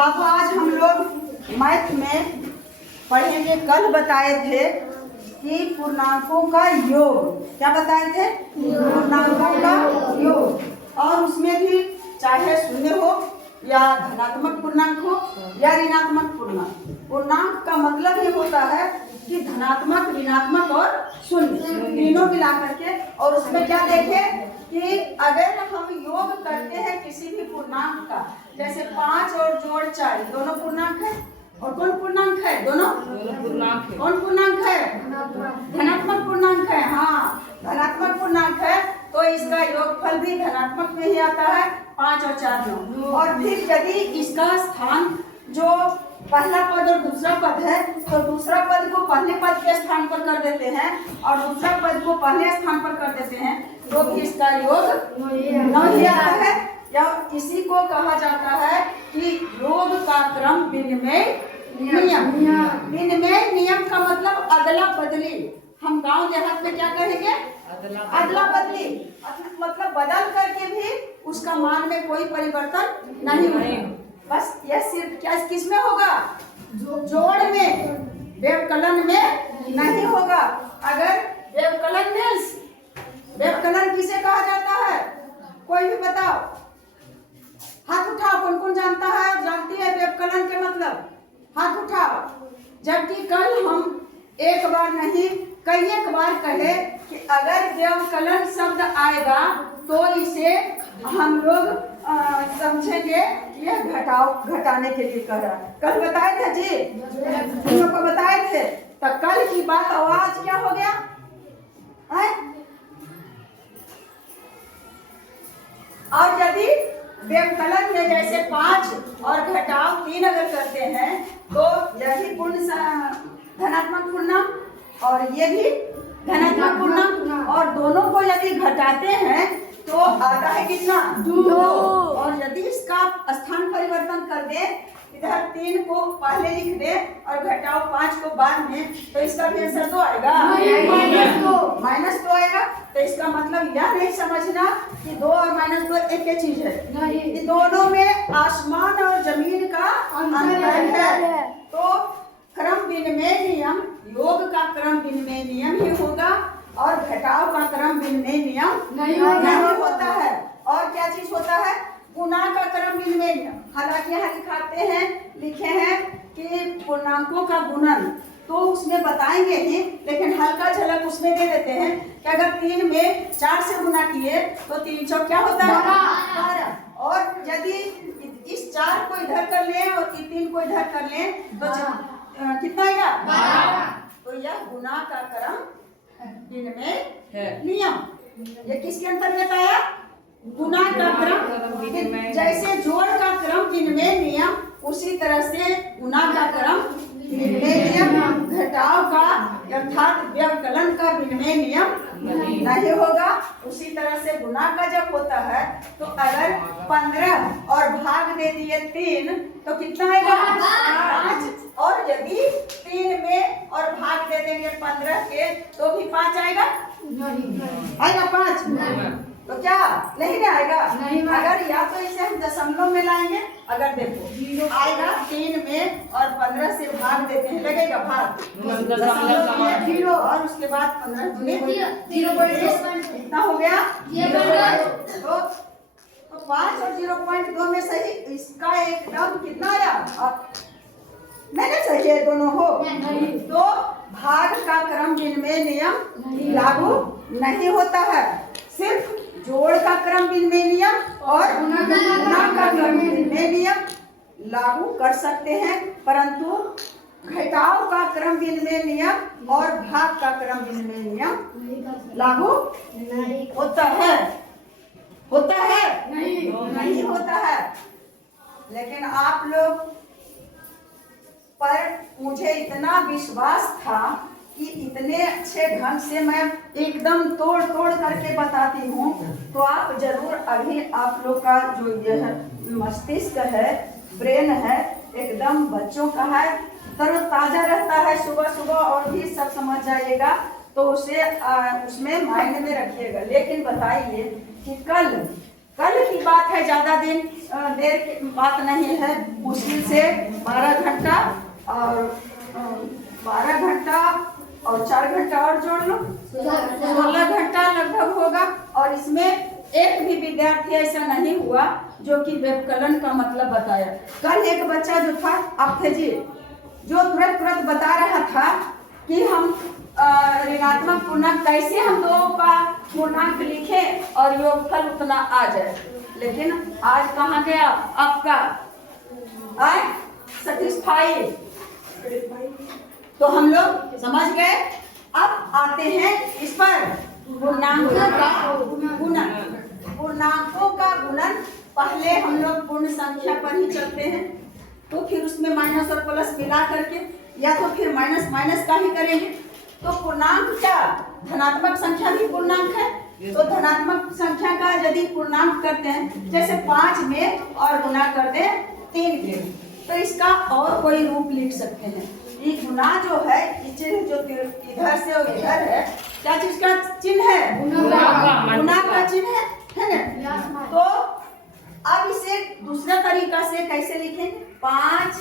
बाबू आज हम लोग मैथ में पढ़ेंगे। कल बताए थे कि पूर्णांकों का योग। क्या बताए थे? पूर्णांकों का योग। और उसमें भी चाहे शून्य हो या धनात्मक पूर्णांक हो या ऋणात्मक पूर्णांक। पूर्णांक का मतलब ये होता है कि धनात्मक, ऋणात्मक और शून्य तीनों मिला करके। और उसमें क्या देखें कि अगर हम योग करते हैं किसी भी पूर्णांक का, जैसे 5 और जोड़ 4 दोनों पूर्णांक है। और कौन पूर्णांक है? दोनों पूर्णांक है। कौन पूर्णांक है? धनात्मक पूर्णांक है। हाँ, धनात्मक पूर्णांक है तो इसका योगफल भी धनात्मक में ही आता है। 5 और 4 9। और फिर यदि इसका स्थान जो पहला पद और दूसरा पद है तो दूसरा पद को पहले पद के स्थान पर कर देते हैं और दूसरा पद को पहले स्थान पर कर देते हैं तो भी इसका योग नहीं आता है। या इसी को कहा जाता है कि योग का क्रम विनिमय नियम। विनिमय नियम का मतलब अदला बदली। हम गांव देहात में क्या कहेंगे? अदला बदली। मतलब बदल करके भी उसका मान में कोई परिवर्तन नहीं होगा। बस यह सिर्फ क्या किस में होगा? जोड़ में, व्यवकलन में नहीं होगा। अगर व्यवकलन में, व्यवकलन किसे कहा जाता है? कोई भी बताओ, हाथ उठाओ। कौन कौन जानता है, जानती है व्यवकलन के मतलब? हाथ उठाओ। जबकि कल हम एक बार नहीं कई एक बार कहे कि अगर व्यवकलन शब्द आएगा तो इसे हम लोग समझेंगे यह घटाने के लिए कह रहा है। कल बताए थे जी, तुम लोग को बताए थे। तो कल की बात आवाज क्या हो गया है? और यदि व्यवकलन में जैसे 5 और घटाव 3 अगर करते हैं तो यही पूर्ण धनात्मक पूर्णांक और ये भी धनात्मक पूर्णांक। और दोनों को यदि घटाते हैं तो आता है कितना? 2। और यदि इसका स्थान परिवर्तन कर दे, इधर 3 को पहले लिख दे और घटाओ 5 को बाद में, तो इसका भी आंसर 2 आएगा। माइनस 2 आएगा। तो इसका मतलब यह नहीं समझना कि 2 और -2 एक ही चीज है। ये दोनों में आसमान और जमीन का अंतर है। तो क्रम विनिमय नियम, योग का क्रम विनिमय नियम ही होगा और घटाव का क्रम विनिमय नियम नहीं होता है। और क्या चीज होता है? गुणा का क्रम विनिमय नियम। हालांकि यहाँ लिखे हैं कि पूर्णांकों का गुणन, तो उसमें बताएंगे ही, लेकिन हल्का झलक उसमें दे देते हैं कि अगर 3 में 4 से गुना किए तो 3 चौक क्या होता है? 12। और यदि इस 4 को इधर कर लें और 3 को इधर कर लें तो कितना आएगा? 12। तो यह गुणा का क्रम विनिमय नियम। ये किसके अंतर्गत आया? गुणा का क्रम। जैसे जोड़ का क्रम विनिमय नियम, उसी तरह से गुणा का क्रम विनिमय नियम। घटाव का अर्थात व्यवकलन का विनिमय नियम नहीं होगा। उसी तरह से गुणा का जब होता है तो अगर 15 और भाग दे दिए 3 तो कितना आएगा? 5। और यदि 3 में और भाग दे देंगे 15 के तो भी 5 आएगा? आएगा 5? तो क्या नहीं आएगा? अगर या तो इसे हम दशमलव में लाएंगे, अगर देखो आएगा 3 में और 15 से भाग देते हैं, लगेगा भाग 0 और उसके बाद 15 कितना हो गया? तो 5 और 0.2 में सही इसका एकदम कितना आया? मैंने सही है दोनों हो। तो भाग का क्रम विनिमय नियम लागू नहीं होता है। सिर्फ जोड़ का क्रम विनिमय नियम और गुणा का क्रम विनिमय नियम लागू कर सकते हैं, परंतु घटाव का क्रम विनिमय नियम और भाग का क्रम विनिमय नियम लागू होता है। होता है? नहीं होता है। लेकिन आप लोग पर मुझे इतना विश्वास था कि इतने अच्छे ढंग से मैं एकदम तोड़ तोड़ करके बताती हूँ, तो आप जरूर अभी आप लोग का जो यह मस्तिष्क है, ब्रेन है, एकदम बच्चों का है, तरोताजा रहता है सुबह सुबह और भी सब समझ जाइएगा। तो उसे उसमें माइंड में रखिएगा। लेकिन बताइए कि कल की बात है, ज्यादा दिन देर की बात नहीं है, मुश्किल से 12 घंटा और 12 घंटा और 4 घंटा और जोड़ लो, 16 घंटा लगभग होगा। और इसमें एक भी विद्यार्थी ऐसा नहीं हुआ जो कि व्यवकलन का मतलब बताया। कल एक बच्चा जो था आप थे जी, जो तुरंत बता रहा था कि हम ऋणात्मक पूर्णांक कैसे हम दो का पूर्णांक लिखें और योगफल उतना आ जाए। लेकिन आज कहाँ गया आपका सेटिस्फाई? तो हम लोग समझ गए। अब आते हैं इस पर पूर्णांकों का गुणन। पूर्णांकों का गुणन पहले हम लोग पूर्ण संख्या पर ही चलते हैं, तो फिर उसमें माइनस और प्लस मिला करके या तो फिर माइनस माइनस का ही करेंगे। तो पूर्णांक क्या, धनात्मक संख्या भी पूर्णांक है। तो धनात्मक संख्या का यदि पूर्णांक करते हैं, जैसे 5 में और गुना कर दे 3 के, तो इसका और कोई रूप लिख सकते हैं। ये गुना जो है, जो इधर से और इधर है, क्या चीज का चिन्ह है? गुना का चिन्ह है ना। तो अब इसे दूसरा तरीका से कैसे लिखेंगे? 5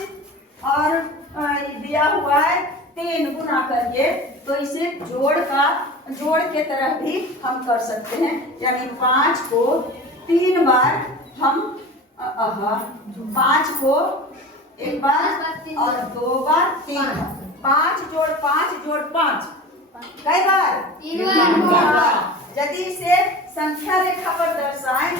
और दिया हुआ है 3 गुना करिए, तो इसे जोड़ के तरह भी हम कर सकते हैं। यानी 5 को 3 बार हम 5 को 1 बार और 2 बार 3 बार, 5 जोड़ 5 जोड़ 5 कई बार? 3 बार। यदि इसे संख्या रेखा पर दर्शाएं,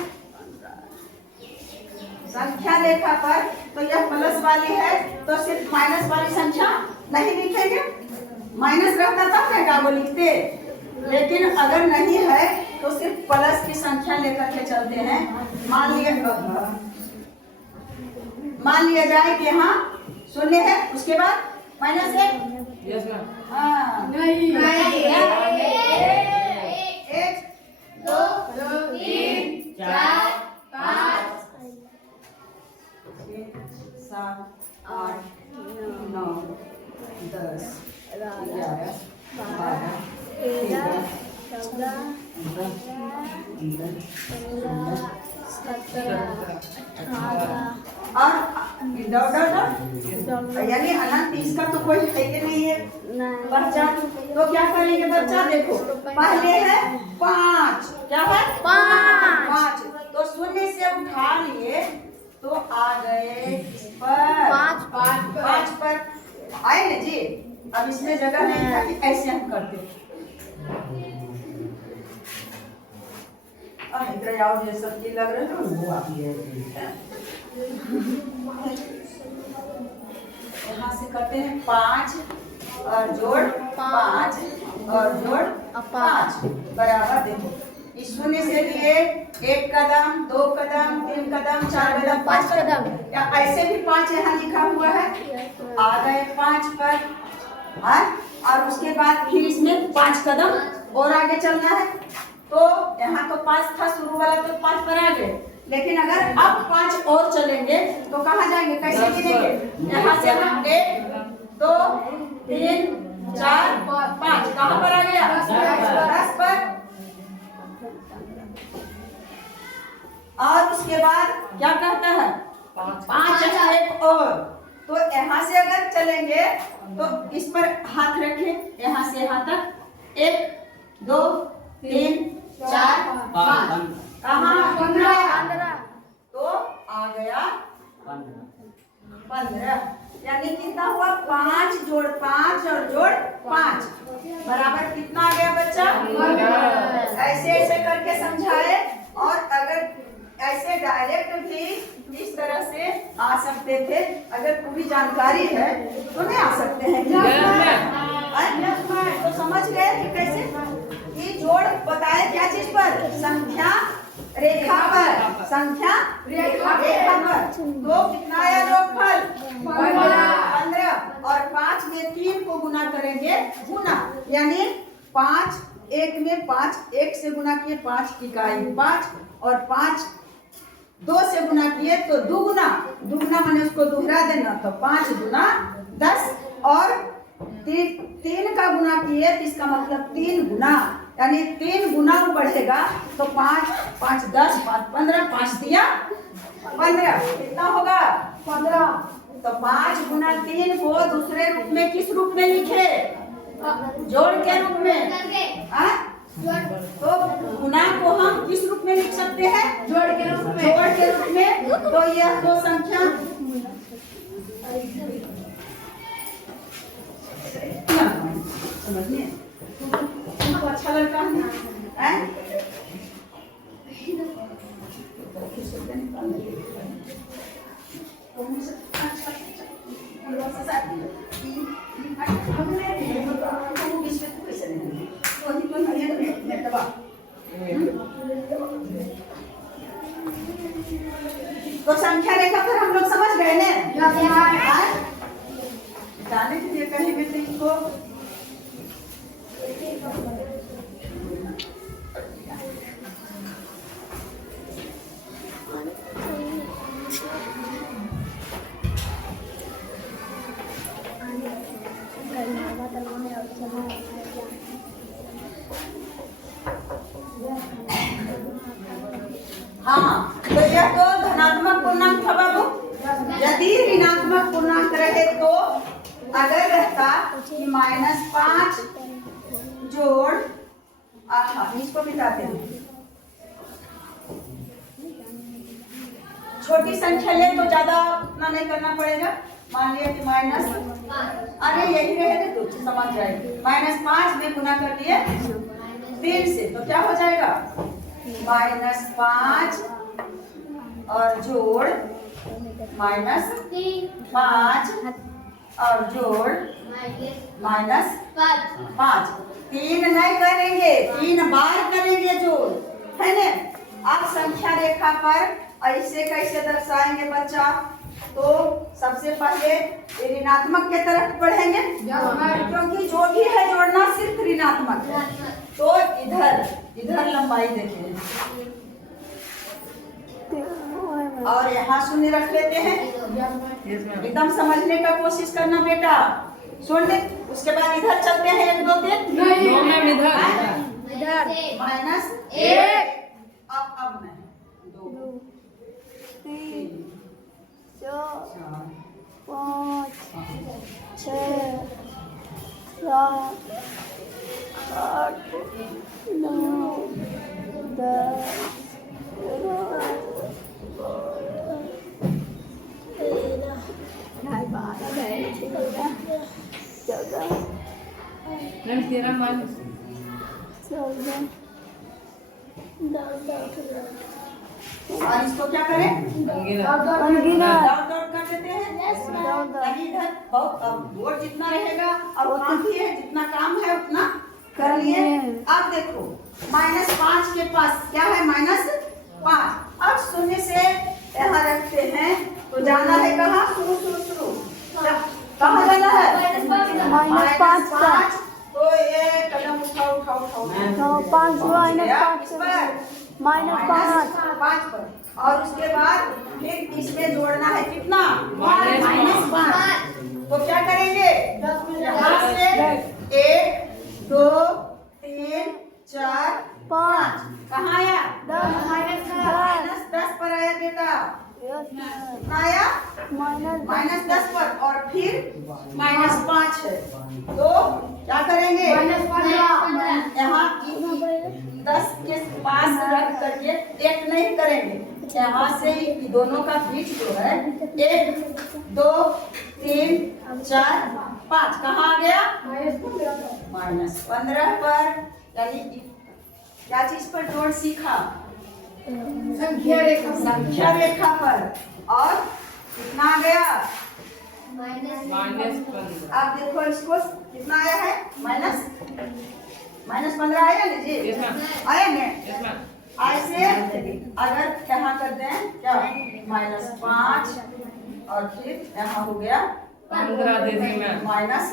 संख्या रेखा पर, तो यह प्लस वाली है, तो सिर्फ माइनस वाली संख्या नहीं लिखेंगे। माइनस रहता तब ना क्या वो लिखते, लेकिन अगर नहीं है तो सिर्फ प्लस की संख्या लेकर के चलते हैं। मान लिया जाए कि यहाँ 0 है, उसके बाद माइनस 1, नहीं 1 2 3 4 5 6 7 8 9 10 11 12 13 14 15 और यानी अनंत इसका तो कोई है नहीं है बच्चा। तो क्या करेंगे बच्चा? देखो पहले है 5, क्या है? 5। तो 0 से उठा लिए तो आ गए इस पर 5 पर आए ना जी। अब इसमें जगह नहीं था कि ऐसे हम करते। इधर आओ, ये सब्जी लग रहा है वो आप यहाँ से करते हैं 5 और जोड़ 5 और जोड़ 5 बराबर। देखो इस 0 से लिए 1 कदम 2 कदम 3 कदम 4 कदम 5 कदम, या ऐसे भी 5 यहाँ लिखा हुआ है, आ गए 5 पर। और उसके बाद फिर इसमें 5 कदम और आगे चलना है। तो यहाँ तो 5 था शुरू वाला, तो 5 पर आ गए। लेकिन अगर अब 5 और चलेंगे तो कहाँ जाएंगे, कैसे गिनेंगे? यहाँ से हम 1 2 3 4 5 कहाँ पर आ गया? 10 पर। और उसके बाद क्या कहता है? 5 एक और। तो यहाँ से अगर चलेंगे तो इस पर हाथ रखें, यहाँ से यहाँ तक 1 2 3 4 5 कहाँ? 15। तो आ गया 15। यानी कितना हुआ? 5 जोड़ 5 और जोड़ 5 बराबर कितना आ गया बच्चा? ऐसे ऐसे करके समझाए। और अगर ऐसे डायरेक्ट भी इस तरह से आ सकते थे, अगर पूरी जानकारी है तो नहीं आ सकते हैं। तो समझ गए कि कैसे ये जोड़ बताए क्या चीज पर? संख्या रेखा पर। संख्या रेखा पर। तो कितना आया योगफल? 15। और 5 में 3 को गुना करेंगे, गुना यानी 5 1 में 5, 1 से गुना किए 5 इकाई 5, और 5 2 से गुना किए तो दुगुना। दुगुना माने उसको दोहरा देना, तो 5 गुना 10, और 3 का गुना किए तो इसका मतलब 3 गुना, यानी 3 गुना बढ़ेगा तो 5 5 10 5 15 5 दिया 15 कितना होगा 15। तो 5 गुना 3 को दूसरे रूप में किस रूप में लिखे जोड़ के रूप में तो गुना को हम किस रूप में लिख सकते हैं जोड़ के रूप में तो यह दो संख्या समझिए तुमको अच्छा लगता है तो संख्या रेखा पर हम लोग समझ गए ना जाने के लिए कहीं भी इसको हाँ तो यह तो धनात्मक पूर्णांक था बाबू। यदि ऋणात्मक पूर्णांक रहे तो अगर रहता कि -5 जोड़ इसको मिटाते हैं छोटी संख्या ले तो ज्यादा उतना नहीं करना पड़ेगा। मान लिया कि माइनस अरे यही रहेगा तो समझ जाएगी -5 में गुना कर दिए 3 से तो क्या हो जाएगा -5 और जोड़ -5 और जोड़ -5 3 नहीं करेंगे 3 बार करेंगे जोड़ है ना। आप संख्या रेखा पर ऐसे कैसे दर्शाएंगे बच्चा तो सबसे पहले ऋणात्मक के तरफ बढ़ेंगे क्योंकि जो भी है जोड़ना सिर्फ ऋणात्मक है। तो इधर लंबाई देखें और यहाँ शून्य रख लेते हैं। एकदम समझने का कोशिश करना बेटा सुन ले। उसके बाद इधर चलते हैं 1 2 3 इधर -1 अब नहीं 2 3 4 5 6 7 8 9 10 और इसको क्या करें डॉट कर देते हैं इधर बहुत वोट जितना रहेगा और काफी है जितना काम है उतना कर लिए। अब देखो -5 के पास क्या है -5 अब शून्य से यहाँ रखते हैं तो जाना है कहाँ शुरू कहाँ जाना है -5 तो ये कदम उठाओ तो 5 -5 पर और उसके बाद फिर इसमें जोड़ना है कितना -5 तो क्या करेंगे यहाँ से 1 2 3 4 5 कहाँ आया -10 पर आया बेटा आया -10 पर और फिर -5 है तो क्या करेंगे यहाँ 10 के पास रख करके 1 नहीं करेंगे यहाँ से ही दोनों का बीच जो है 1 2 3 4 5 कहाँ आ गया -15 पर यानी क्या चीज पर जोड़ सीखा संख्या रेखा पर और कितना आ गया आप देखो इसको कितना आया है -15 आया ना जी आया ना ऐसे अगर यहाँ कर दें क्या -5 और फिर यहाँ हो गया -10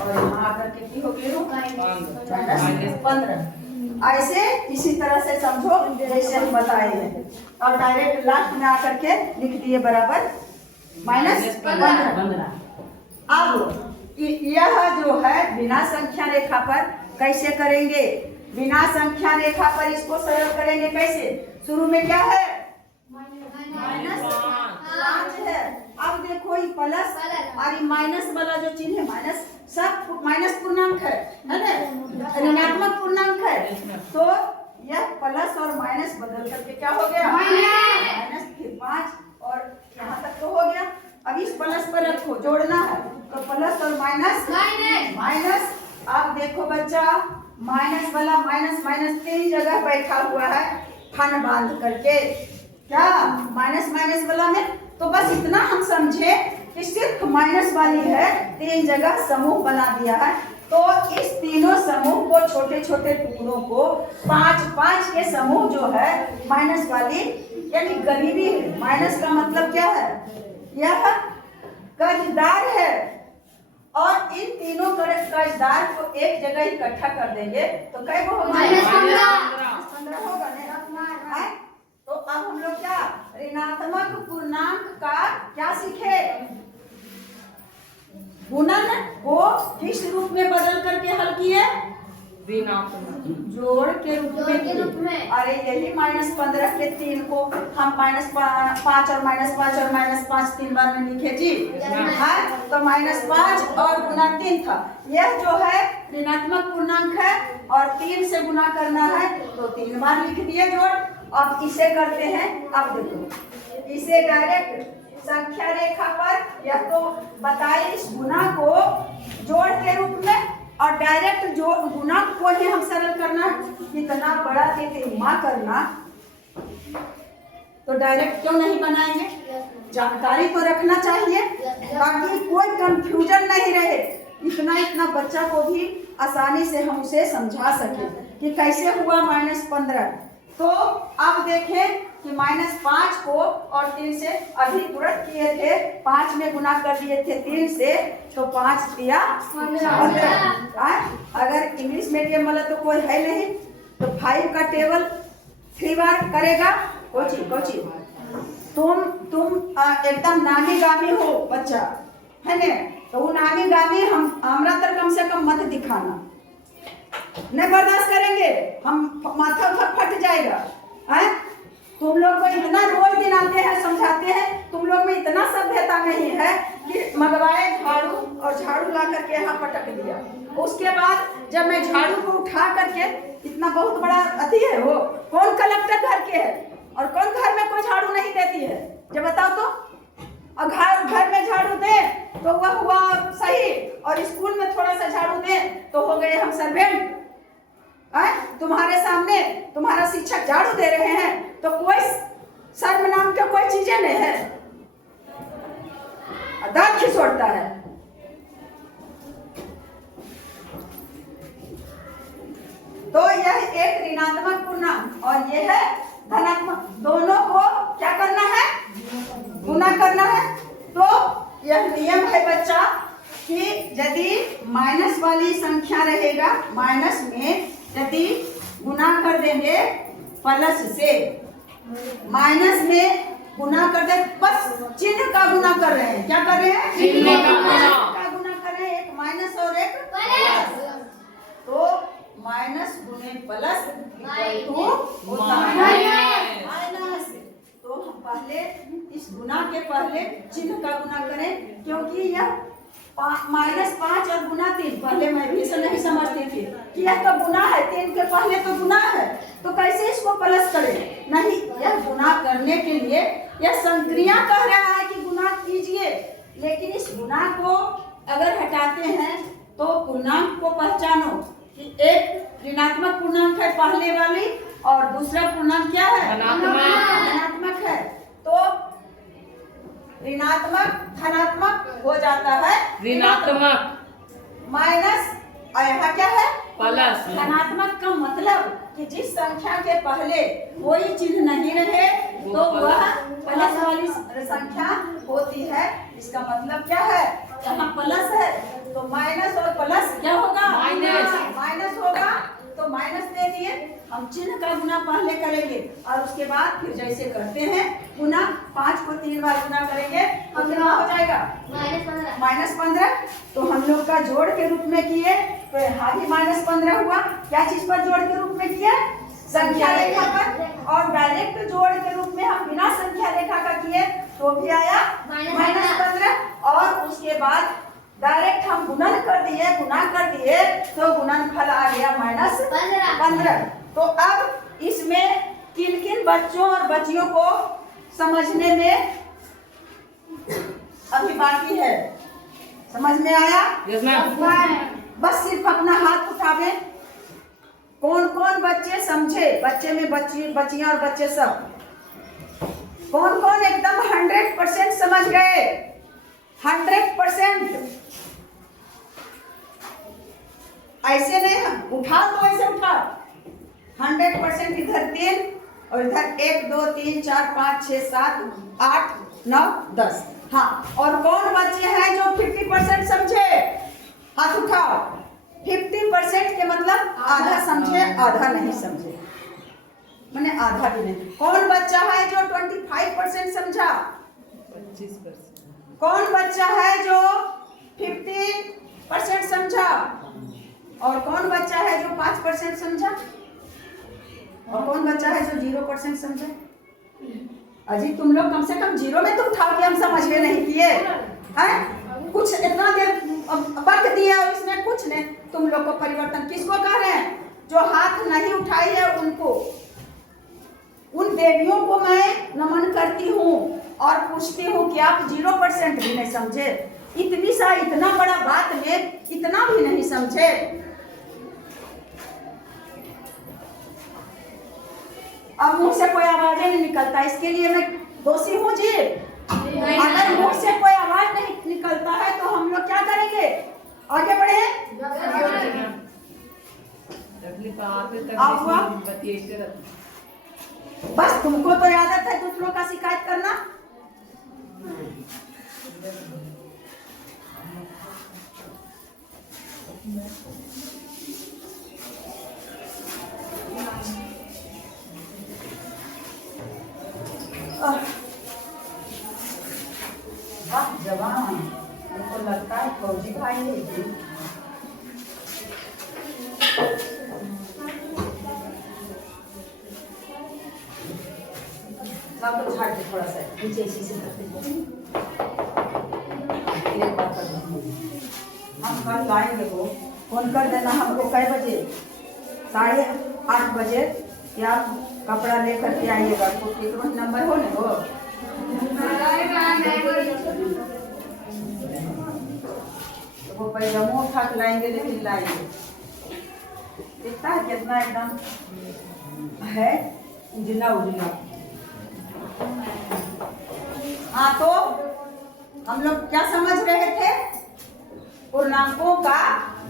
और यहाँ आकर कितनी हो गई -15 ऐसे इसी तरह से समझो जैसे हम बताए हैं और डायरेक्ट लास्ट में आकर के लिख दिए बराबर -15। अब यह जो है बिना संख्या रेखा पर कैसे करेंगे? बिना संख्या रेखा पर इसको सरल करेंगे कैसे? शुरू में क्या है? -5 है। अब देखो ये प्लस और ये माइनस वाला जो चिन्ह है, माइनस, सब माइनस पूर्णांक है ना, ऋणात्मक पूर्णांक है। तो यह प्लस और माइनस बदल करके क्या हो गया? माइनस, फिर 5 और यहाँ तक तो हो गया। अब इस प्लस पर रखो, जोड़ना है तो प्लस और माइनस माइनस। अब देखो बच्चा, माइनस वाला माइनस माइनस तीन जगह बैठा हुआ है फन बांध करके, क्या माइनस माइनस वाला में। तो बस इतना हम समझे कि सिर्फ माइनस वाली है, तीन जगह समूह बना दिया है। तो इस तीनों समूह को, छोटे छोटे टुकड़ों को 5-5 के समूह जो है माइनस वाली, यानी गरीबी है। माइनस का मतलब क्या है? यह कर्जदार है। और इन तीनों कर्जदार को एक जगह इकट्ठा कर देंगे तो कै को होगा? -15 होगा ना। तो अब हम लोग क्या ऋणात्मक पूर्णांक का क्या सीखे? गुणन को किस रूप में बदल करके हल किए? जोड़ के रूप में। अरे यही -15 के 3 को हम -5 और -5 और -5 3 बार में लिखे जी, हाँ। तो -5 और गुना 3 था। यह जो है ऋणात्मक पूर्णांक है और 3 से गुना करना है तो 3 बार लिख दिए जोड़। अब इसे करते हैं। अब देखो, इसे डायरेक्ट संख्या रेखा पर या तो बताए इस गुना को जोड़ के रूप में, और डायरेक्ट जो गुना को ही हम सरल करना, इतना बड़ा दिमाग करना, तो डायरेक्ट क्यों नहीं बनाएंगे? जानकारी तो रखना चाहिए ताकि कोई कंफ्यूजन नहीं रहे। इतना बच्चा को भी आसानी से हम उसे समझा सके कि कैसे हुआ -15। तो अब देखें कि -5 को और 3 से अभी तुरंत किए थे, 5 में गुना कर दिए थे 3 से, तो 5 दिया 15। अगर इंग्लिश मीडियम वाला तो कोई है नहीं, तो 5 का टेबल 3 बार करेगा। कोची तुम एकदम नामी गामी हो बच्चा, है ना? तो वो नामी गामी हमरा तर कम से कम मत दिखाना, नहीं बर्दाश्त करेंगे, हम माथा फट जाएगा। है तुम लोग को इतना रोज दिन आते हैं समझाते हैं, तुम लोग में इतना सभ्यता नहीं है कि मंगवाए झाड़ू और झाड़ू ला करके यहाँ पटक दिया। उसके बाद जब मैं झाड़ू को उठा करके, इतना बहुत बड़ा अति है वो, कौन कलेक्टर घर के है और कौन घर में कोई झाड़ू नहीं देती है? जब बताओ तो। और घर में झाड़ू दे तो वह हुआ सही, और स्कूल में थोड़ा सा झाड़ू दे तो हो गए हम सर्वेंट। तुम्हारे सामने तुम्हारा शिक्षक झाड़ू दे रहे हैं तो कोई शर्म नाम के कोई चीजें नहीं है, दांत खिसोड़ता है। तो यह एक ऋणात्मक पूर्णांक और यह है धनात्मक, दोनों को क्या करना है? गुना करना है। तो यह नियम है बच्चा कि यदि माइनस वाली संख्या रहेगा, माइनस में यदि गुना कर देंगे प्लस से, माइनस में गुना कर दे, बस चिन्ह का गुना कर रहे हैं। क्या कर रहे हैं? चिन्ह का गुना कर रहे हैं, एक माइनस और एक प्लस। तो माइनस गुने प्लस होता है माइनस। तो हम पहले इस गुना के पहले चिन्ह का गुना करें, क्योंकि यह -5 और गुना 3, पहले मैं भी इसे नहीं समझती थी कि यह तो गुना है, 3 के पहले तो गुना है, तो कैसे इसको प्लस करें? नहीं, यह गुना करने के लिए यह संक्रिया कह रहा है कि गुना कीजिए, लेकिन इस गुना को अगर हटाते हैं तो पूर्णांक को पहचानो कि एक ऋणात्मक पूर्णांक है पहले वाली और दूसरा पूर्णांक क्या है? धनात्मक है। तो ऋणात्मक धनात्मक हो जाता है ऋणात्मक, माइनस और यहाँ क्या है? प्लस। धनात्मक का मतलब कि जिस संख्या के पहले कोई चिन्ह नहीं रहे तो वह प्लस वाली संख्या होती है। इसका मतलब क्या है? यहाँ प्लस है तो माइनस और प्लस क्या होगा? माइनस होगा। तो माइनस दे दिए, हम चिन्ह का गुना पहले करेंगे और उसके बाद फिर जैसे करते हैं गुना, 5 को 3 बार गुना करेंगे, हम कितना हो जाएगा? -15, तो हम लोग का जोड़ के रूप में किए तो यहाँ भी -15 हुआ। क्या चीज पर जोड़ के रूप में किए? संख्या रेखा पर। और डायरेक्ट जोड़ के रूप में हम बिना संख्या रेखा का किए तो भी आया -15। और उसके बाद डायरेक्ट हम गुणन कर दिए, गुणा कर दिए तो गुणनफल आ गया -15। तो अब इसमें किन किन बच्चों और बच्चियों को समझने में अभी बाकी है? समझ में आया? बस सिर्फ अपना हाथ उठावे। कौन कौन बच्चे समझे? बच्चे में बच्चियां और बच्चे सब कौन कौन एकदम 100% समझ गए? 100%। ऐसे नहीं उठा तो ऐसे उठा। 100% इधर 3 और इधर 1 2 3 4 5 6 7 8 9 10। हाँ, और कौन बच्चे हैं जो 50% समझे? हाथ उठाओ। 50% के मतलब आधा समझे आधा नहीं समझे, मैंने आधा भी नहीं। कौन बच्चा है जो 25% समझा? 25%। कौन बच्चा है जो 50% समझा? और कौन बच्चा है जो 5% समझा? और कौन बच्चा है जो 0% समझा? अजी तुम लोग कम से कम 0 में तो उठा के हम समझ के नहीं किए हैं? कुछ इतना देर वक्त दिया और इसमें कुछ नहीं। तुम लोग को परिवर्तन किसको कह रहे हैं? जो हाथ नहीं उठाई है उनको, उन देवियों को मैं नमन करती हूँ और पूछती हूँ कि आप 0% भी नहीं समझे। इतना बड़ा बात में इतना भी नहीं समझे। अब मुंह से कोई आवाज नहीं निकलता, इसके लिए मैं दोषी हूँ जी? अगर मुंह से कोई आवाज नहीं निकलता है तो हम लोग क्या करेंगे? आगे बढ़े। बस तुमको तो आदत है दूसरों का शिकायत करना। जवान उनको लगता है फौजी भाई है जी। सब तो झाड़ के थोड़ा सा नीचे इसी से करते हैं। हम कल लाएंगे, वो फोन कर देना हमको। कै बजे? 8:30 बजे या कपड़ा लेकर के आइएगा। तो नंबर हो ना वो वो पैजामा उठा के लाएंगे, लेकिन लाएंगे। दिखता है कितना एकदम है उजला उजला। हाँ, तो हम लोग क्या समझ रहे थे? पूर्णांकों का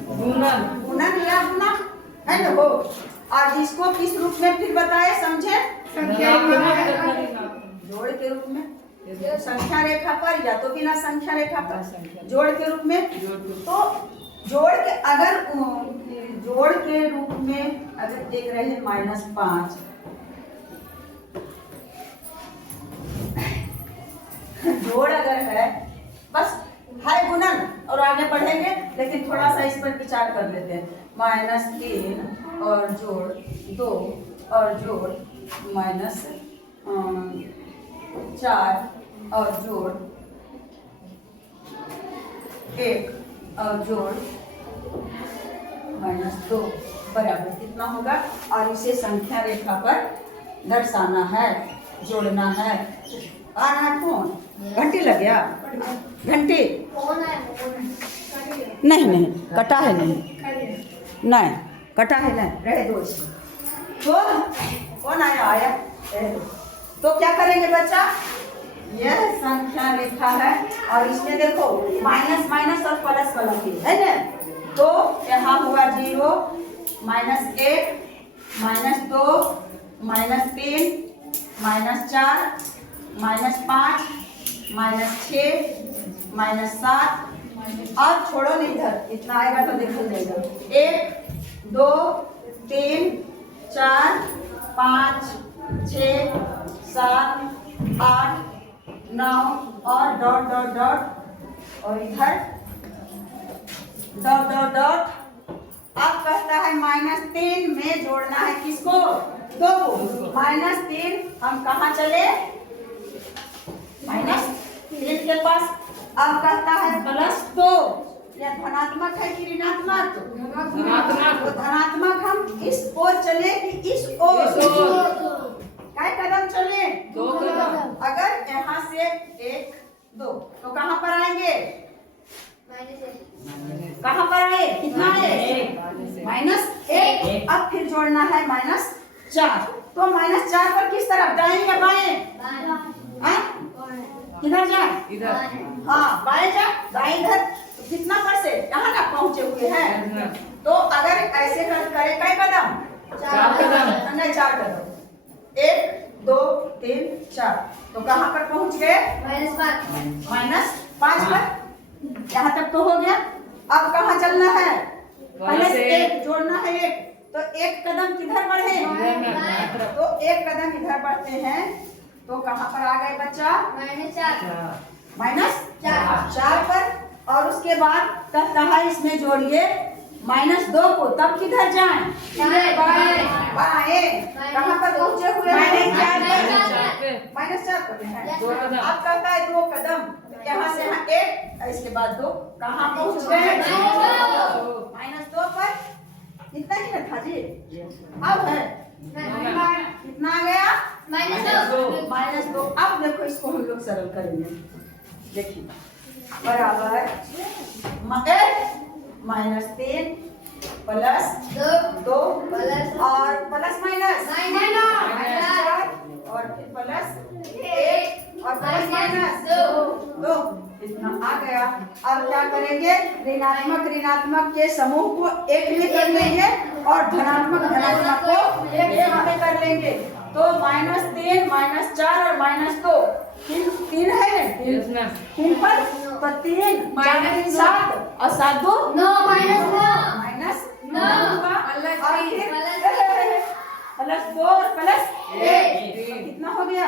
गुणन या गुणा है ना वो। और इसको किस रूप में फिर बताए? समझे? जोड़ के रूप में, संख्या रेखा पर या तो बिना संख्या रेखा पर जोड़ के रूप में। तो जोड़ के रूप में अगर देख रहे हैं -5, जोड़ अगर है, बस है गुणन और आगे बढ़ेंगे, लेकिन थोड़ा सा इस पर विचार कर लेते हैं। -3 और जोड़ 2 और जोड़ -4 और जोड़ 1 और जोड़ -2 बराबर कितना होगा? और इसे संख्या रेखा पर दर्शाना है, जोड़ना है। आ रहा है फोन? घंटी लग गया? घंटी नहीं कटा है, नहीं कटा है, नहीं रहे दो इसमें। तो कौन आया? रहे दो। तो क्या करेंगे बच्चा? यह संख्या रेखा है और इसमें देखो माइनस माइनस और प्लस प्लस है ना। तो यहाँ हुआ 0, -1, -2, -3, -4, -5, -6, -7 और छोड़ो नहीं, इधर इतना आएगा तो देखो जाएगा। 1 2 3 4 5 6 7 8 9 और डॉट डॉट डॉट और इधर डॉट डॉट डॉट। अब कहता है -3 में जोड़ना है किसको? 2 को। -3 हम कहाँ चले? -3 के पास। अब कहता है +2, यह धनात्मक है कि ऋणात्मक? धनात्मक। तो धनात्मक हम इस ओर चले कि इस ओर? क्या कदम चले? 2 कदम। अगर यहाँ से 1 2 तो कहाँ पर आएंगे? कहाँ पर आए? कितना है? -1। अब फिर जोड़ना है -4। तो -4 पर किस तरफ, दाएं या बाएं? किधर जाए? इधर। हाँ बाएं जा, दाएं इधर। तो कितना पर से यहाँ ना पहुँचे हुए हैं। तो अगर ऐसे करे कई कदम? 4 कदम। नहीं 4 कदम। 1 2 3 4। तो कहाँ पर पहुँच गए? -5 पर। यहाँ तक तो हो गया। अब कहाँ चलना है? पहले से 1 जोड़ना है 1। तो 1 कदम किधर बढ़े? तो 1 कदम इधर बढ़ते हैं। तो कहाँ पर आ गए बच्चा? -4 पर। और उसके बाद कहता है इसमें जोड़िए -2 को। तब किधर जाएं? बाएं। कहाँ पर पहुँचे हुए हैं? -4 पर हैं। अब कहता है 2 कदम। यहाँ से यहाँ 1, इसके बाद 2। कहाँ पहुँच गए? -2 पर। इतना ही ना था जी। अब है कितना आ गया? -2। अब देखो इसको हम लोग सरल करेंगे। देखिए बराबर -3 +2 और प्लस माइनस -4 और फिर +1 और प्लस माइनस 2। इतना आ गया। अब क्या करेंगे? ऋणात्मक ऋणात्मक के समूह को एक में कर लेंगे और धनात्मक धनात्मक को एक में कर लेंगे। तो -3 -4 और -2 तीन है। 3 पर तो 3 7 और 7 2 -9 +2 और +1 कितना हो गया?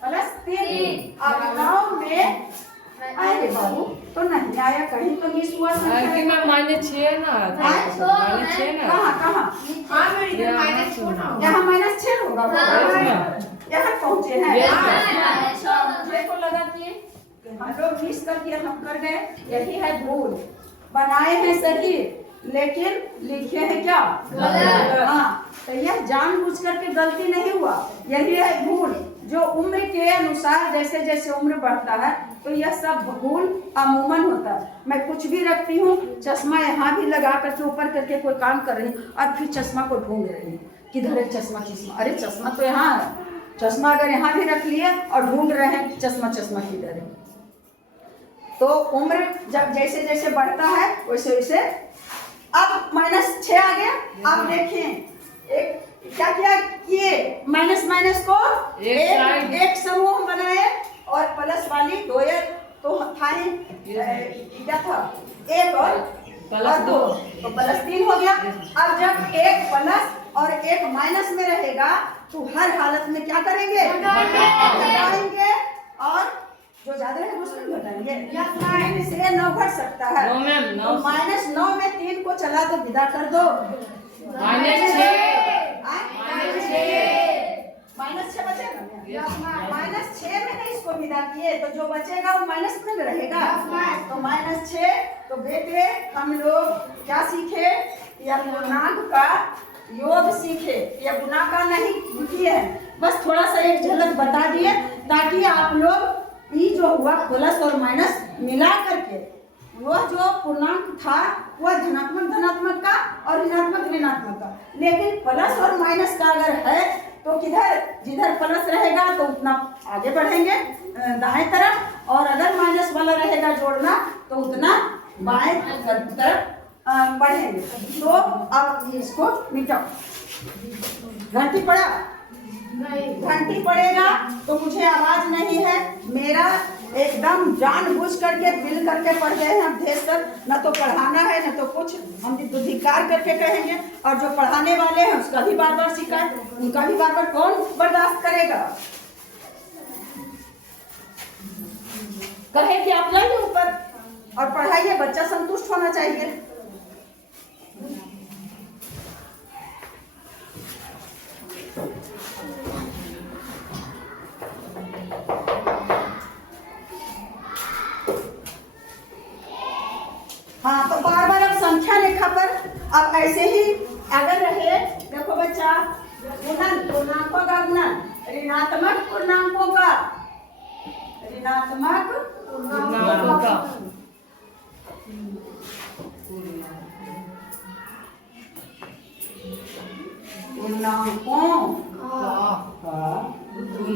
+3। अब 9 में अरे बाबू तो नहीं आया, कहीं तो मिस हुआ। -6 ना। कहाँ? यहाँ -6 होगा। यहाँ पहुँचे हैं। मुझे को लगा कि हम लोग मिस करके हम कर गए। यही है भूल। बनाए हैं सही लेकिन लिखे हैं क्या? हाँ, तो यह जानबूझ करके गलती नहीं हुआ। यही है भूल। जो उम्र के अनुसार जैसे जैसे उम्र बढ़ता है तो यह सब भूल अमूमन होता है। मैं कुछ भी रखती हूँ, चश्मा यहाँ भी लगा करके ऊपर करके कोई काम कर रही हूँ और फिर चश्मा को ढूंढ रही हूँ किधर है चश्मा। अरे चश्मा तो यहाँ है। चश्मा अगर यहाँ भी रख लिए और ढूंढ रहे हैं चश्मा किधर है। तो उम्र जब जैसे जैसे बढ़ता है वैसे वैसे। अब -6 आ गया। अब देखिए एक क्या किए? माइनस को एक समूह बनाए और प्लस वाली 2 तो था क्या था? 1 और +2 तो +3 हो गया। अब जब 1 प्लस और 1 माइनस में रहेगा तो हर हालत में क्या करेंगे? घटाएंगे और जो ज्यादा है उसमें घटाएंगे। 3 से 9 घट सकता है। तो -9 में 3 को चला दो, विदा कर दो। -6 बचेगा। -6 में नहीं इसको विदा किए तो जो बचेगा वो माइनस में रहेगा। तो -6। तो बेटे हम लोग क्या सीखे? या पूर्णांक का योग सीखे, या गुणा का नहीं किए हैं। बस थोड़ा सा एक झलक बता दिए ताकि आप लोग ये जो हुआ प्लस और माइनस मिला करके वह जो पूर्णांक था वह धनात्मक का और ऋणात्मक का। लेकिन प्लस और माइनस का अगर है तो किधर जिधर प्लस रहेगा तो उतना आगे बढ़ेंगे दाएं तरफ, और अगर माइनस वाला रहेगा जोड़ना तो उतना बाएं तरफ बढ़ेंगे। तो अब इसको मिटाओ। घंटी पड़ा? घंटी पड़ेगा तो मुझे आवाज नहीं है। मेरा एकदम जानबूझ करके बिल करके पढ़ गए हैं अभ्यास कर। न तो पढ़ाना है न तो कुछ, हम धिक्कार करके कहेंगे। और जो पढ़ाने वाले हैं उसका भी बार बार शिकायत, उनका भी बार बार कौन बर्दाश्त करेगा। कहे कि आप लाइए ऊपर और पढ़ाइए, बच्चा संतुष्ट होना चाहिए। हाँ, तो बार बार अब संख्या रेखा पर अब ऐसे ही अगर रहे, देखो बच्चा, गुणन, पूर्णांकों का गुणन, ऋणात्मक पूर्णांकों का, ऋणात्मक पूर्णांकों का पूर्णांकों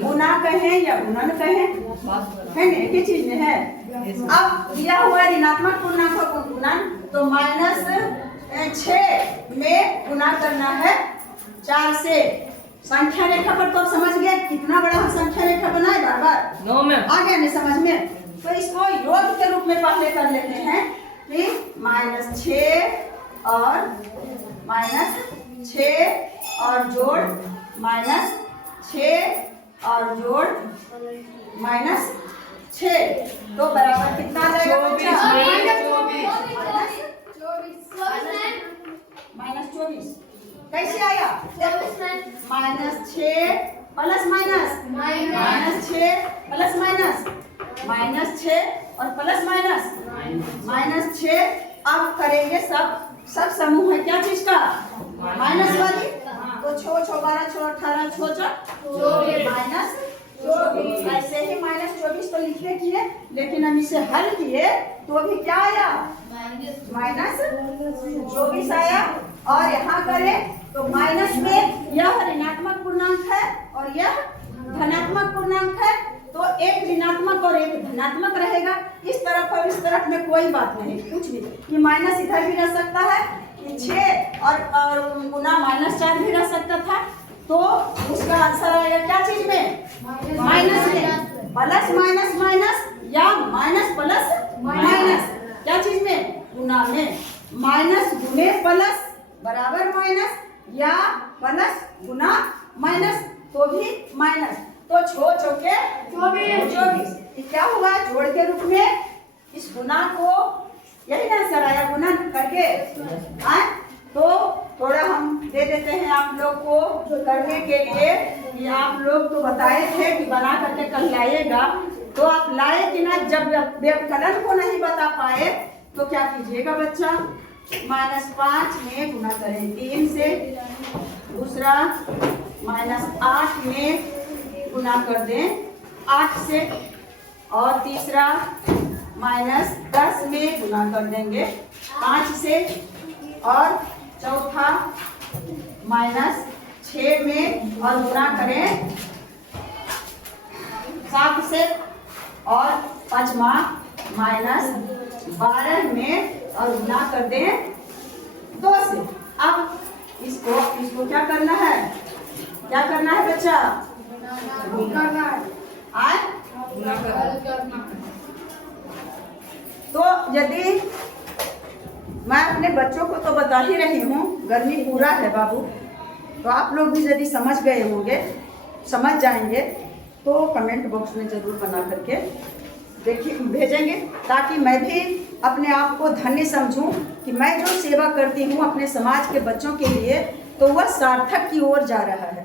गुना कहें या गुणन कहें, है ना, एक ही चीज में है। अब दिया हुआ है ऋणात्मक पूर्णांकों को गुणन, तो -6 में गुना करना है 4 से। संख्या रेखा पर तो आप समझ गए कितना बड़ा हम संख्या रेखा बनाए, बार बार नो मैम आ गया नहीं समझ में। तो इसको योग के रूप में पहले कर लेते हैं कि -6 और -6 और जोड़ -6 और जोड़ -6, तो बराबर कितना आ जाएगा बच्चा? -24। कैसे आया? -6 प्लस माइनस, -6 प्लस माइनस, -6 और प्लस माइनस, -6। अब करेंगे सब समूह है क्या चीज का? माइनस वाली। तो 6 6 12 6 18 6 -24। ऐसे ही -24 तो लिखने की है, लेकिन हम इसे हल किए तो अभी क्या आया? -24 आया। और यहाँ करें तो माइनस में यह ऋणात्मक पूर्णांक है और यह धनात्मक पूर्णांक है, तो एक ऋणात्मक और एक धनात्मक रहेगा। इस तरफ और इस तरफ में कोई बात नहीं, कुछ भी, कि माइनस इधर भी रह सकता है, कि 6 और गुना -4 भी रह सकता था। तो उसका आंसर आएगा क्या चीज में? माइनस में। प्लस माइनस माइनस या माइनस प्लस माइनस, क्या चीज में? गुना में। माइनस गुने प्लस बराबर माइनस, या प्लस गुना माइनस तो भी माइनस। तो 6 चौके 24। क्या हुआ? जोड़ के रूप में इस गुना को, यही ना आंसर आया गुणन करके। तो थोड़ा हम दे देते हैं आप लोग को करने के लिए, कि आप लोग तो बताए थे कि बना करके कल लाइएगा, तो आप लाए कि ना? जब व्यवकलन को नहीं बता पाए तो क्या कीजिएगा बच्चा? -5 में गुना करें 3 से, दूसरा -8 में गुना कर दें 8 से, और तीसरा -10 में गुना कर देंगे 5 से, और चौथा -6 में और गुना करें 7 से, और पांचवा -12 में और गुना कर दें 2 से। अब इसको क्या करना है? क्या करना है बच्चा? तो यदि मैं अपने बच्चों को तो बता ही रही हूँ, गर्मी पूरा है बाबू, तो आप लोग भी यदि समझ गए होंगे, समझ जाएंगे, तो कमेंट बॉक्स में जरूर बना करके देखिए भेजेंगे, ताकि मैं भी अपने आप को धन्य समझूं कि मैं जो सेवा करती हूँ अपने समाज के बच्चों के लिए, तो वह सार्थक की ओर जा रहा है।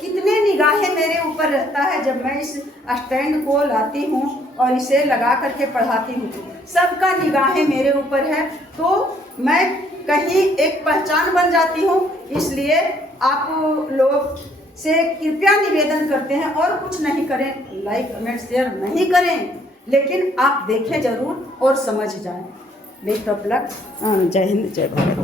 कितने निगाहें मेरे ऊपर रहता है जब मैं इस स्टैंड को लाती हूँ और इसे लगा करके पढ़ाती हूँ, सबका निगाहें मेरे ऊपर है, तो मैं कहीं एक पहचान बन जाती हूँ। इसलिए आप लोग से कृपया निवेदन करते हैं, और कुछ नहीं करें, लाइक कमेंट शेयर नहीं करें, लेकिन आप देखें जरूर और समझ जाएं। Best of luck. जय हिंद, जय भारत।